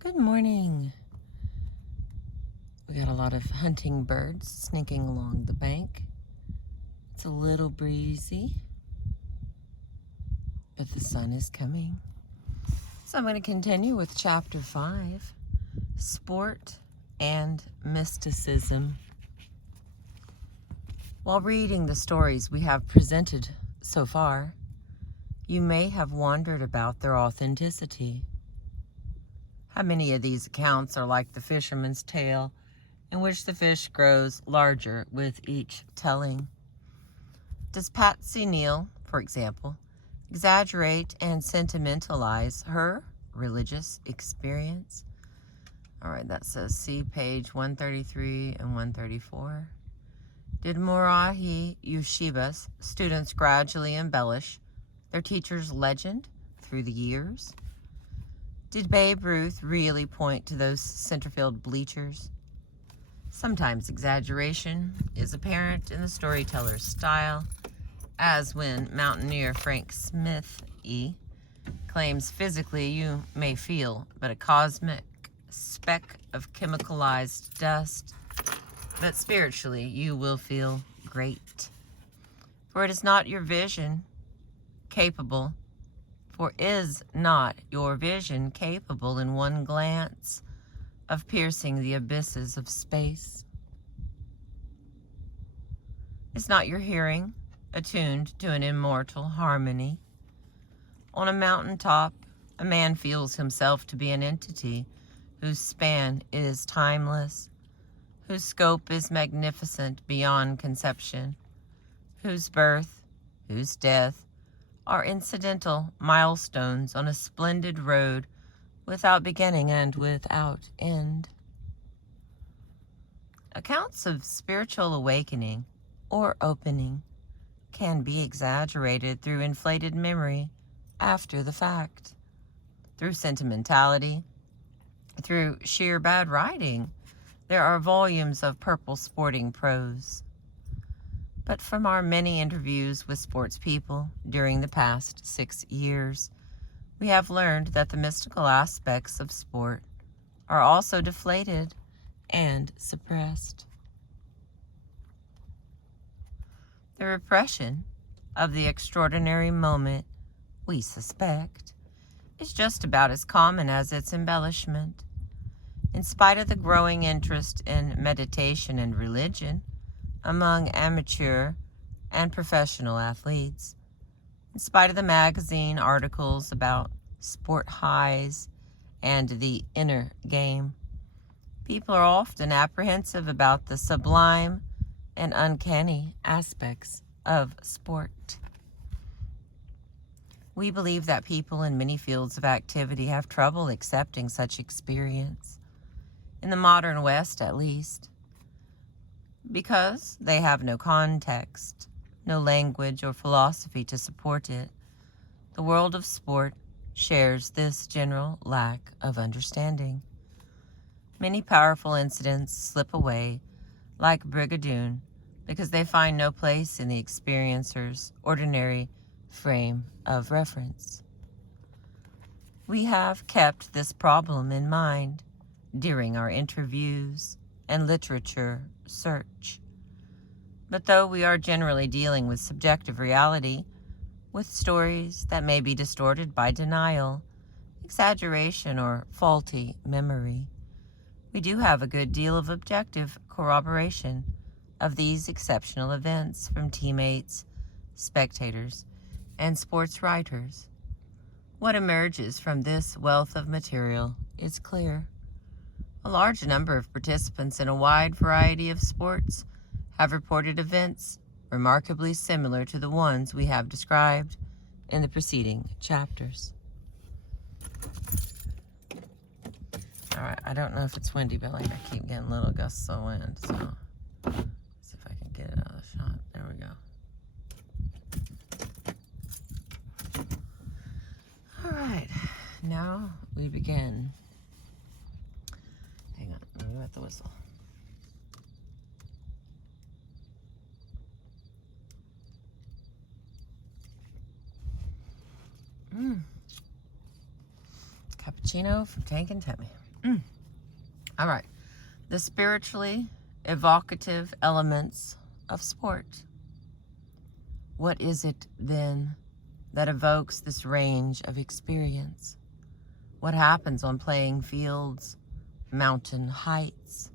Good morning. We got a lot of hunting birds sneaking along the bank. It's a little breezy, but the sun is coming. So I'm going to continue with chapter 5, Sport and Mysticism. While reading the stories we have presented so far, you may have wondered about their authenticity. How many of these accounts are like the fisherman's tale, in which the fish grows larger with each telling? Does Patsy Neal, for example, exaggerate and sentimentalize her religious experience? All right, that says see page 133 and 134. Did Morahi Yeshiva's students gradually embellish their teacher's legend through the years? Did Babe Ruth really point to those centerfield bleachers? Sometimes exaggeration is apparent in the storyteller's style, as when mountaineer Frank Smith claims physically you may feel but a cosmic speck of chemicalized dust, but spiritually you will feel great. For it is not your vision capable, for is not your vision capable in one glance of piercing the abysses of space? Is not your hearing attuned to an immortal harmony? On a mountaintop, a man feels himself to be an entity whose span is timeless, whose scope is magnificent beyond conception, whose birth, whose death are incidental milestones on a splendid road without beginning and without end. Accounts of spiritual awakening or opening can be exaggerated through inflated memory after the fact, through sentimentality, through sheer bad writing. There are volumes of purple sporting prose. But from our many interviews with sports people during the past 6 years, we have learned that the mystical aspects of sport are also deflated and suppressed. The repression of the extraordinary moment, we suspect, is just about as common as its embellishment. In spite of the growing interest in meditation and religion among amateur and professional athletes, in spite of the magazine articles about sport highs and the inner game, people are often apprehensive about the sublime and uncanny aspects of sport. We believe that people in many fields of activity have trouble accepting such experience, in the modern West at least, because they have no context, no language or philosophy to support it. The world of sport shares this general lack of understanding. Many powerful incidents slip away like Brigadoon because they find no place in the experiencer's ordinary frame of reference. We have kept this problem in mind during our interviews and literature search. But though we are generally dealing with subjective reality, with stories that may be distorted by denial, exaggeration, or faulty memory, we do have a good deal of objective corroboration of these exceptional events from teammates, spectators, and sports writers. What emerges from this wealth of material is clear. A large number of participants in a wide variety of sports have reported events remarkably similar to the ones we have described in the preceding chapters. All right, I don't know if it's windy, but like I keep getting little gusts of wind, so see if I can get it out of the shot. There we go. All right, now we begin. Hang on, let me wet the whistle. Cappuccino from Tank and Tammy. All right. The spiritually evocative elements of sport. What is it then that evokes this range of experience? What happens on playing fields, mountain heights,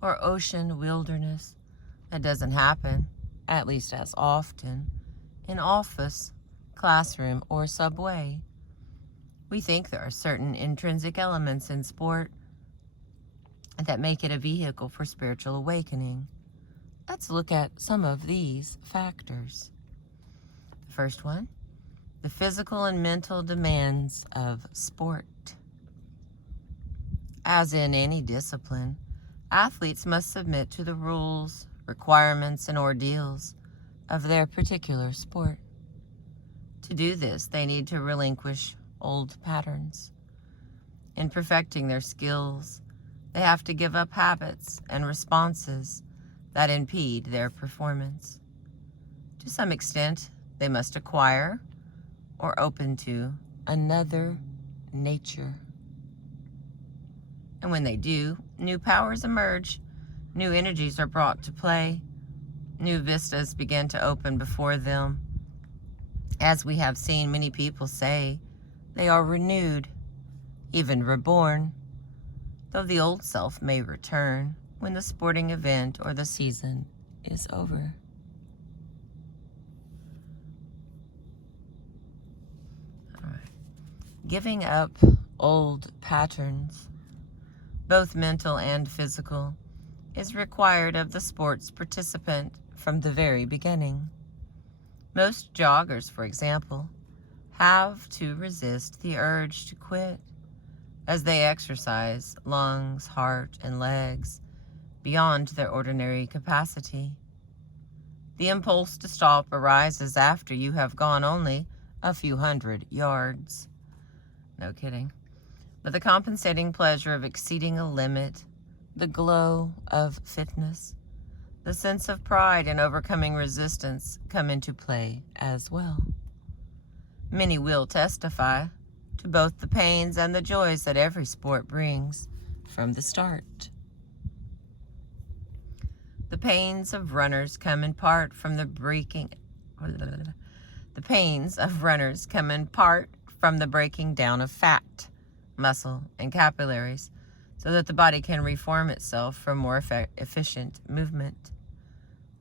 or ocean wilderness that doesn't happen, at least as often, in office, classroom, or subway? We think there are certain intrinsic elements in sport that make it a vehicle for spiritual awakening. Let's look at some of these factors. The first one, the physical and mental demands of sport. As in any discipline, athletes must submit to the rules, requirements, and ordeals of their particular sport. To do this, they need to relinquish old patterns. In perfecting their skills, they have to give up habits and responses that impede their performance. To some extent, they must acquire or open to another nature. And when they do, new powers emerge, new energies are brought to play, new vistas begin to open before them. As we have seen many people say, they are renewed, even reborn, though the old self may return when the sporting event or the season is over. All right. Giving up old patterns, both mental and physical, is required of the sports participant from the very beginning. Most joggers, for example, have to resist the urge to quit as they exercise lungs, heart, and legs beyond their ordinary capacity. The impulse to stop arises after you have gone only a few hundred yards. No kidding. But the compensating pleasure of exceeding a limit, the glow of fitness, the sense of pride in overcoming resistance come into play as well. Many will testify to both the pains and the joys that every sport brings from the start. The pains of runners come in part from the breaking down of fat, muscle, and capillaries so that the body can reform itself for more efficient movement.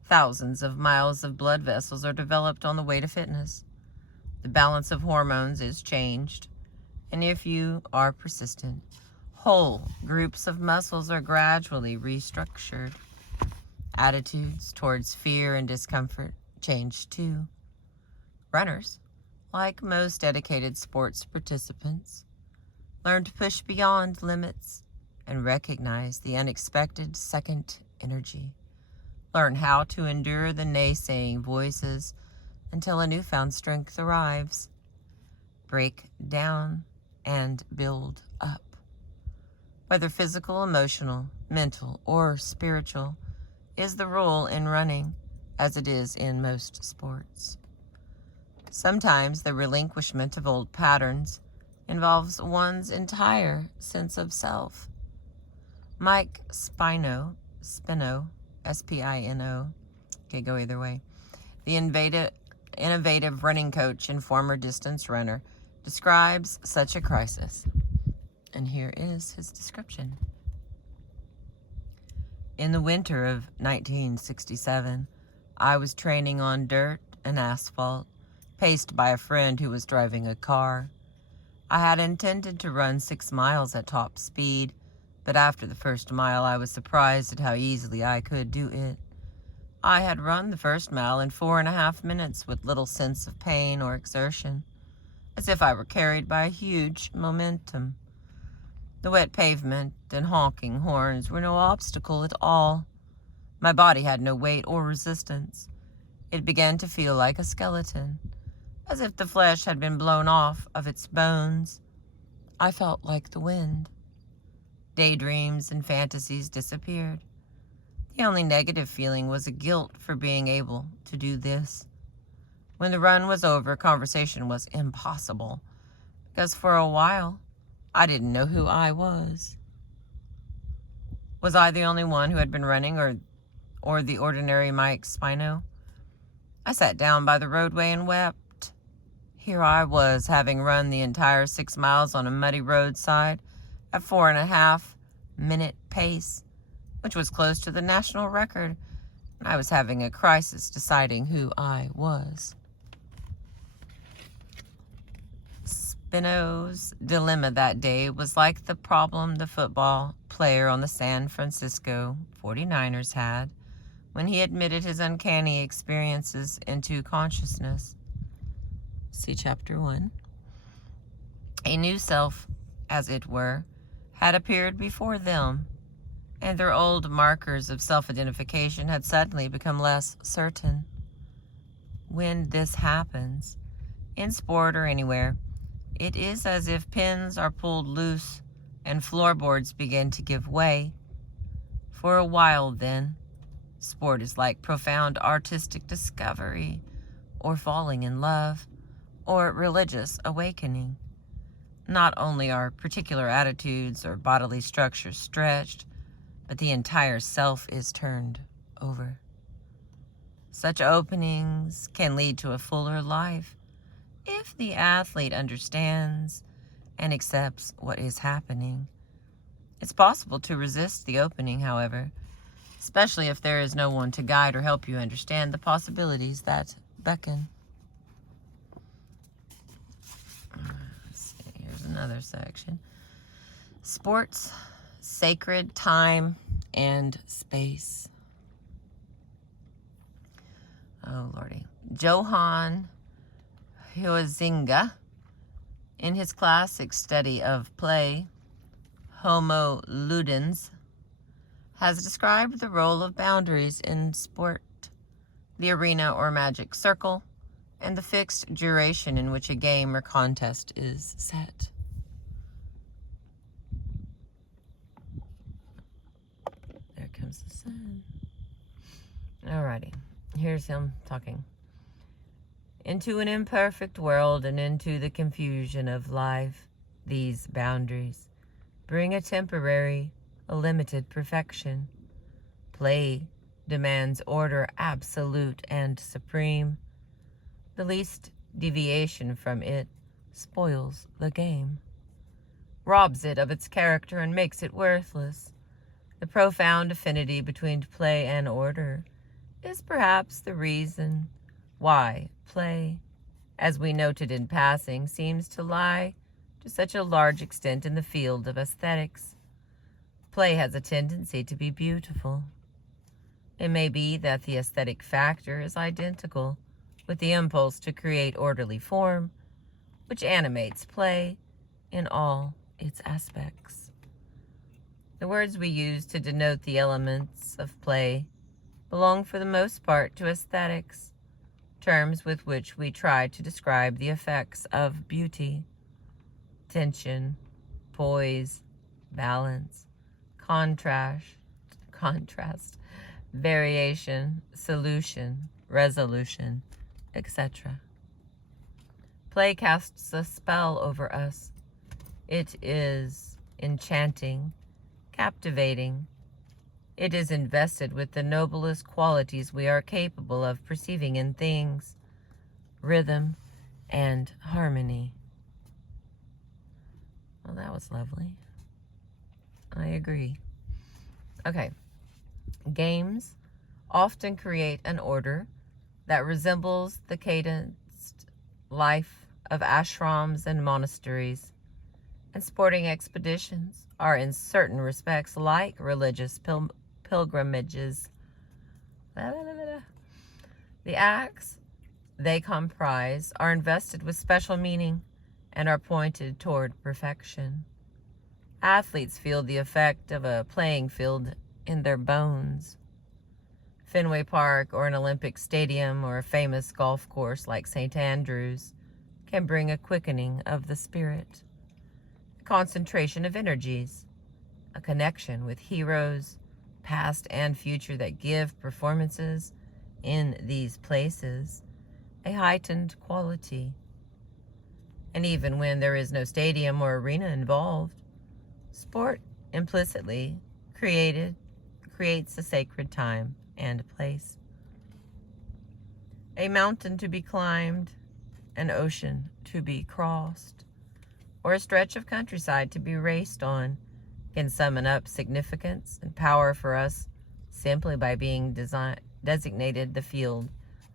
Thousands of miles of blood vessels are developed on the way to fitness. The balance of hormones is changed, and if you are persistent, whole groups of muscles are gradually restructured. Attitudes towards fear and discomfort change too. Runners, like most dedicated sports participants, learn to push beyond limits and recognize the unexpected second energy. Learn how to endure the naysaying voices until a newfound strength arrives. Break down and build up. Whether physical, emotional, mental, or spiritual, is the rule in running, as it is in most sports. Sometimes the relinquishment of old patterns involves one's entire sense of self. Mike Spino, S-P-I-N-O, okay, go either way, the innovative running coach and former distance runner, describes such a crisis. And here is his description. In the winter of 1967, I was training on dirt and asphalt, paced by a friend who was driving a car. I had intended to run 6 miles at top speed, but after the first mile I was surprised at how easily I could do it. I had run the first mile in 4.5 minutes with little sense of pain or exertion, as if I were carried by a huge momentum. The wet pavement and honking horns were no obstacle at all. My body had no weight or resistance. It began to feel like a skeleton, as if the flesh had been blown off of its bones. I felt like the wind. Daydreams and fantasies disappeared. The only negative feeling was a guilt for being able to do this. When the run was over, conversation was impossible, because for a while, I didn't know who I was. Was I the only one who had been running, or the ordinary Mike Spino? I sat down by the roadway and wept. Here I was, having run the entire 6 miles on a muddy roadside at 4.5-minute pace, which was close to the national record. I was having a crisis deciding who I was. Spino's dilemma that day was like the problem the football player on the San Francisco 49ers had when he admitted his uncanny experiences into consciousness. See Chapter 1. A new self, as it were, had appeared before them, and their old markers of self-identification had suddenly become less certain. When this happens, in sport or anywhere, it is as if pins are pulled loose and floorboards begin to give way. For a while, then, sport is like profound artistic discovery, or falling in love, or religious awakening. Not only are particular attitudes or bodily structures stretched, but the entire self is turned over. Such openings can lead to a fuller life if the athlete understands and accepts what is happening. It's possible to resist the opening, however, especially if there is no one to guide or help you understand the possibilities that beckon. Let's see, here's another section. Sports, sacred time and space. Oh, Lordy. Johann Huizinga, in his classic study of play, Homo Ludens, has described the role of boundaries in sport, the arena or magic circle, and the fixed duration in which a game or contest is set. There comes the sun. Alrighty, here's him talking. Into an imperfect world and into the confusion of life, these boundaries bring a temporary, a limited perfection. Play demands order absolute and supreme. The least deviation from it spoils the game, robs it of its character and makes it worthless. The profound affinity between play and order is perhaps the reason why play, as we noted in passing, seems to lie to such a large extent in the field of aesthetics. Play has a tendency to be beautiful. It may be that the aesthetic factor is identical with the impulse to create orderly form, which animates play in all its aspects. The words we use to denote the elements of play belong for the most part to aesthetics, terms with which we try to describe the effects of beauty: tension, poise, balance, contrast, variation, solution, resolution, etc. Play casts a spell over us. It is enchanting, captivating. It is invested with the noblest qualities we are capable of perceiving in things: rhythm and harmony. Well, that was lovely. I agree. Okay. Games often create an order that resembles the cadenced life of ashrams and monasteries, and sporting expeditions are in certain respects like religious pilgrimages. The acts they comprise are invested with special meaning and are pointed toward perfection. Athletes feel the effect of a playing field in their bones. Fenway Park or an Olympic stadium or a famous golf course like St. Andrews can bring a quickening of the spirit, a concentration of energies, a connection with heroes, past and future, that give performances in these places a heightened quality. And even when there is no stadium or arena involved, sport implicitly creates a sacred time and place. A mountain to be climbed, an ocean to be crossed, or a stretch of countryside to be raced on can summon up significance and power for us simply by being designated the field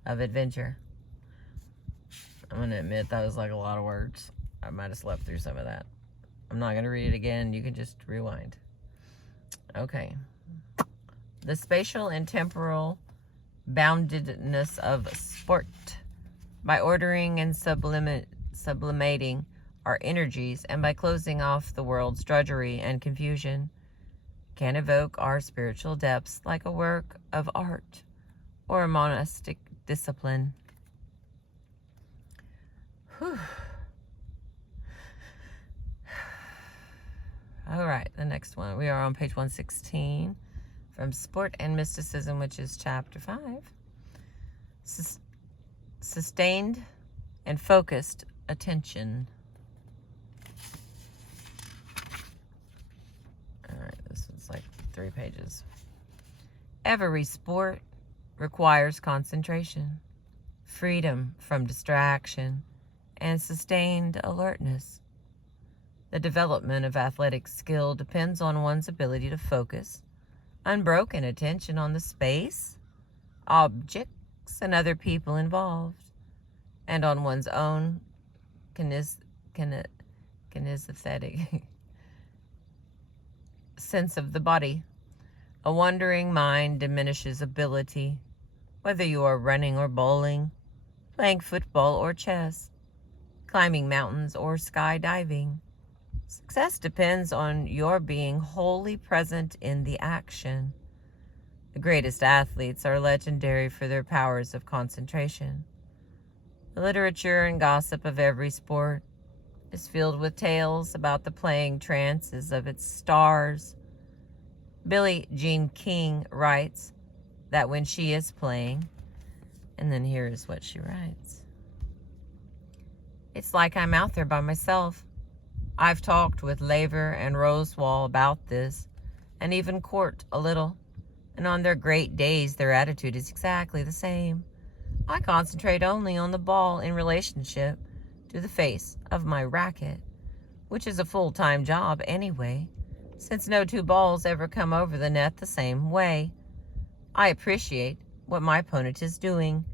of adventure. I'm going to admit that was like a lot of words. I might have slept through some of that. I'm not going to read it again. You can just rewind. Okay. The spatial and temporal boundedness of sport. By ordering and sublimating our energies, and by closing off the world's drudgery and confusion, can evoke our spiritual depths like a work of art or a monastic discipline. Whew. All right, the next one. We are on page 116 from Sport and Mysticism, which is chapter 5. Sustained and focused attention. All right, this is like 3 pages. Every sport requires concentration, freedom from distraction, and sustained alertness. The development of athletic skill depends on one's ability to focus unbroken attention on the space, objects, and other people involved, and on one's own kinesthetic sense of the body. A wandering mind diminishes ability, whether you are running or bowling, playing football or chess, climbing mountains or skydiving. Success depends on your being wholly present in the action. The greatest athletes are legendary for their powers of concentration. The literature and gossip of every sport is filled with tales about the playing trances of its stars. Billie Jean King writes that when she is playing, and then here is what she writes. It's like I'm out there by myself. I've talked with Laver and Rosewall about this, and even Court a little, and on their great days their attitude is exactly the same. I concentrate only on the ball in relationship to the face of my racket, which is a full-time job anyway, since no 2 balls ever come over the net the same way. I appreciate what my opponent is doing,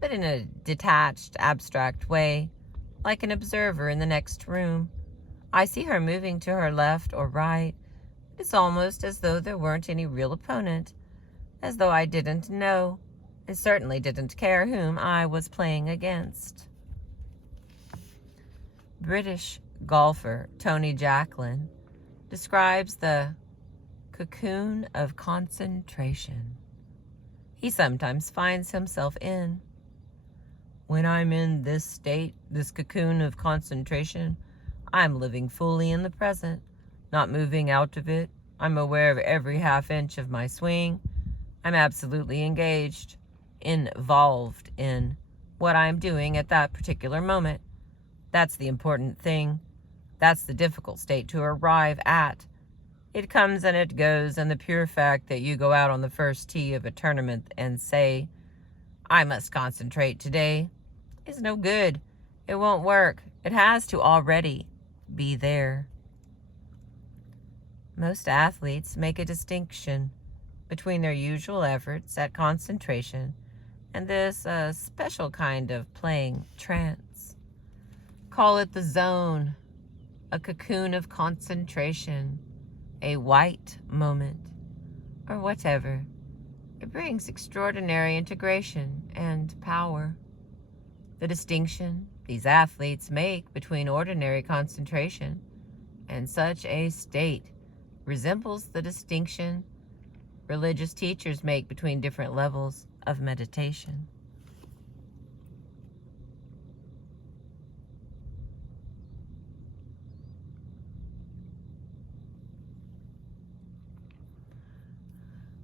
but in a detached, abstract way, like an observer in the next room. I see her moving to her left or right. It's almost as though there weren't any real opponent, as though I didn't know, and certainly didn't care whom I was playing against. British golfer Tony Jacklin describes the cocoon of concentration he sometimes finds himself in. When I'm in this state, this cocoon of concentration, I'm living fully in the present, not moving out of it. I'm aware of every half inch of my swing. I'm absolutely engaged, involved in what I'm doing at that particular moment. That's the important thing. That's the difficult state to arrive at. It comes and it goes, and the pure fact that you go out on the first tee of a tournament and say, I must concentrate today, is no good. It won't work. It has to already be there. Most athletes make a distinction between their usual efforts at concentration and this special kind of playing trance. Call it the zone, a cocoon of concentration, a white moment, or whatever. It brings extraordinary integration and power. The distinction these athletes make between ordinary concentration and such a state resembles the distinction religious teachers make between different levels of meditation.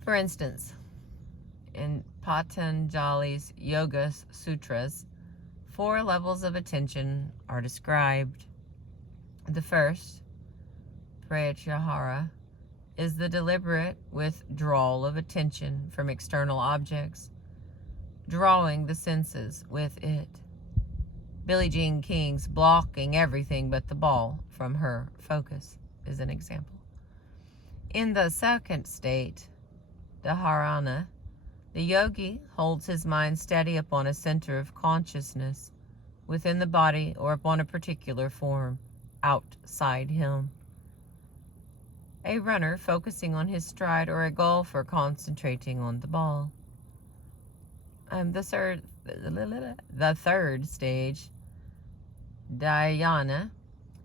For instance, in Patanjali's Yoga Sutras, 4 levels of attention are described. The first, Pratyahara, is the deliberate withdrawal of attention from external objects, drawing the senses with it. Billie Jean King's blocking everything but the ball from her focus is an example. In the second state, dharana, the yogi holds his mind steady upon a center of consciousness within the body or upon a particular form outside him. A runner focusing on his stride, or a golfer concentrating on the ball. The third stage, dhyana,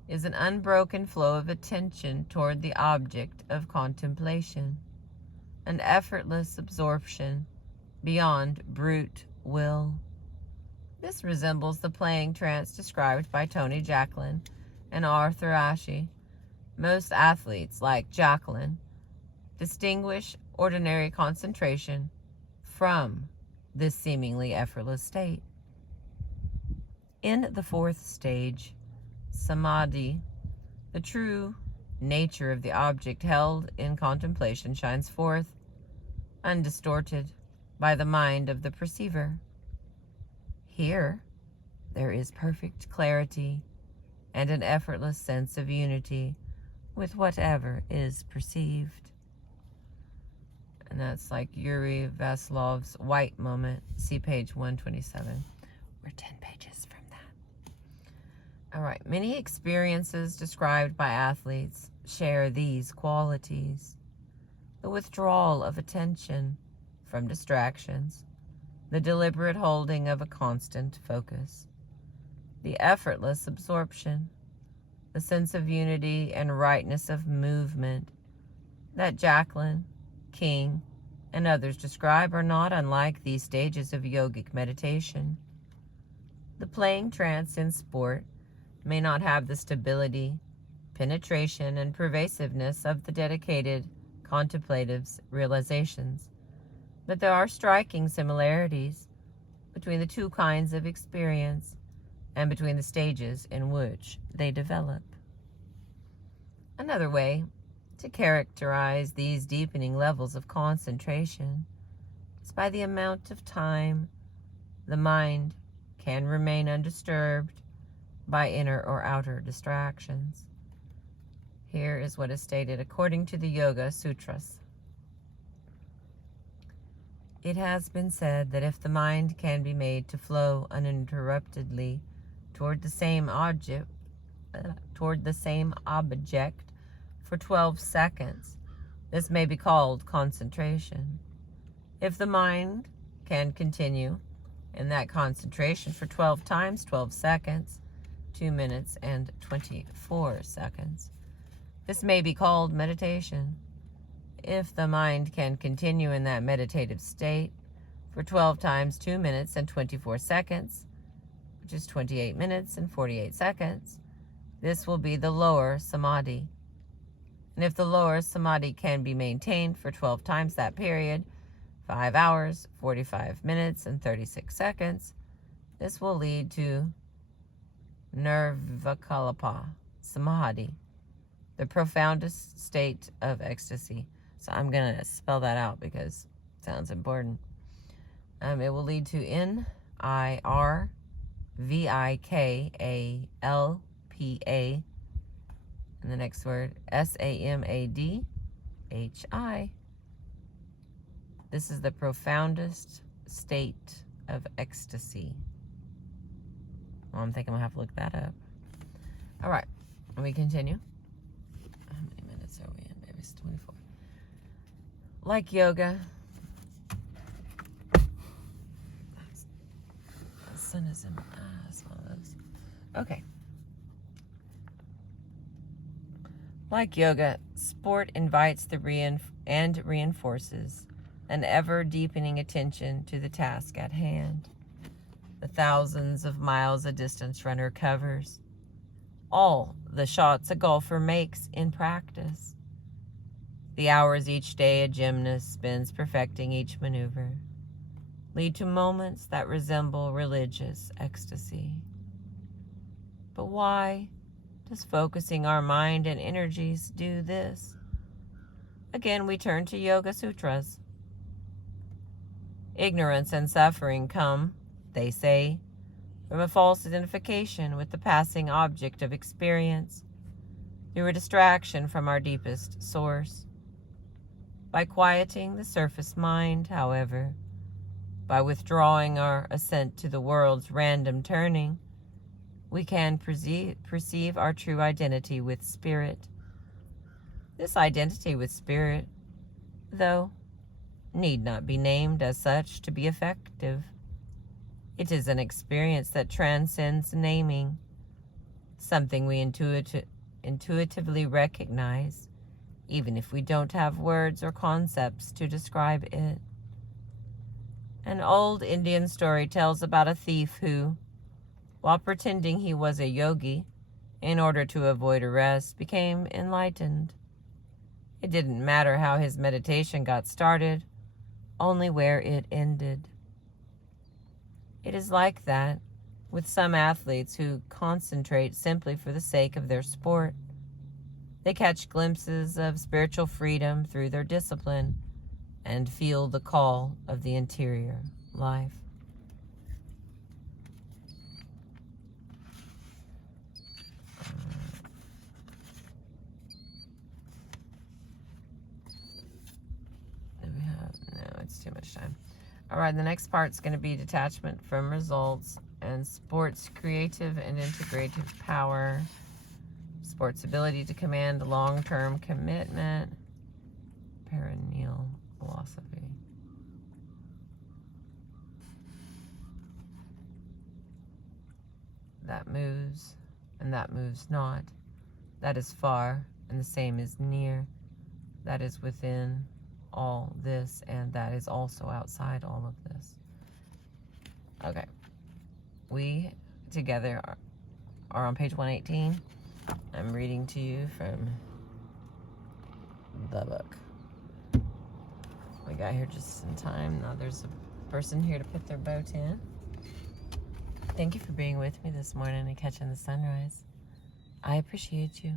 is an unbroken flow of attention toward the object of contemplation, an effortless absorption beyond brute will. This resembles the playing trance described by Tony Jacklin and Arthur Ashe. Most athletes, like Jacklin, distinguish ordinary concentration from this seemingly effortless state. In the fourth stage, samadhi, the true nature of the object held in contemplation shines forth, undistorted by the mind of the perceiver. Here, there is perfect clarity and an effortless sense of unity with whatever is perceived. And that's like Yuri Vaslov's white moment. See page 127. We're 10 pages from that. All right. Many experiences described by athletes share these qualities. The withdrawal of attention from distractions, the deliberate holding of a constant focus, the effortless absorption, the sense of unity and rightness of movement that Jacklin, King, and others describe are not unlike these stages of yogic meditation. The playing trance in sport may not have the stability, penetration, and pervasiveness of the dedicated contemplative's realizations, but there are striking similarities between the two kinds of experience and between the stages in which they develop. Another way to characterize these deepening levels of concentration is by the amount of time the mind can remain undisturbed by inner or outer distractions. Here is what is stated according to the Yoga Sutras. It has been said that if the mind can be made to flow uninterruptedly toward the same object for 12 seconds, this may be called concentration. If the mind can continue in that concentration for 12 times 12 seconds, 2 minutes and 24 seconds, this may be called meditation. If the mind can continue in that meditative state for 12 times 2 minutes and 24 seconds, which is 28 minutes and 48 seconds, this will be the lower samadhi. And if the lower samadhi can be maintained for 12 times that period, 5 hours, 45 minutes, and 36 seconds, this will lead to nirvikalpa samadhi, the profoundest state of ecstasy. So I'm going to spell that out because it sounds important. It will lead to Nirvikalpa, and the next word, Samadhi. This is the profoundest state of ecstasy. Well, I'm thinking I'm going to have to look that up. All right, let me continue. How many minutes are we in? Maybe it's 24. Like yoga, the sun is in my eyes, one of those. Okay. Like yoga, sport invites and reinforces an ever-deepening attention to the task at hand. The thousands of miles a distance runner covers, all the shots a golfer makes in practice, the hours each day a gymnast spends perfecting each maneuver, lead to moments that resemble religious ecstasy. But why does focusing our mind and energies do this? Again, we turn to Yoga Sutras. Ignorance and suffering come, they say, from a false identification with the passing object of experience, through a distraction from our deepest source. By quieting the surface mind, however, by withdrawing our assent to the world's random turning, we can perceive our true identity with spirit. This identity with spirit, though, need not be named as such to be effective. It is an experience that transcends naming, something we intuitively recognize, even if we don't have words or concepts to describe it. An old Indian story tells about a thief who, while pretending he was a yogi in order to avoid arrest, became enlightened. It didn't matter how his meditation got started, only where it ended. It is like that with some athletes who concentrate simply for the sake of their sport. They catch glimpses of spiritual freedom through their discipline and feel the call of the interior life. No, it's too much time. All right, the next part's going to be detachment from results and sports creative and integrative power. Sports ability to command long-term commitment. Perennial philosophy. That moves and that moves not. That is far and the same is near. That is within all this and that is also outside all of this. Okay. We together are on page 118. I'm reading to you from the book. We got here just in time. Now there's a person here to put their boat in. Thank you for being with me this morning and catching the sunrise. I appreciate you.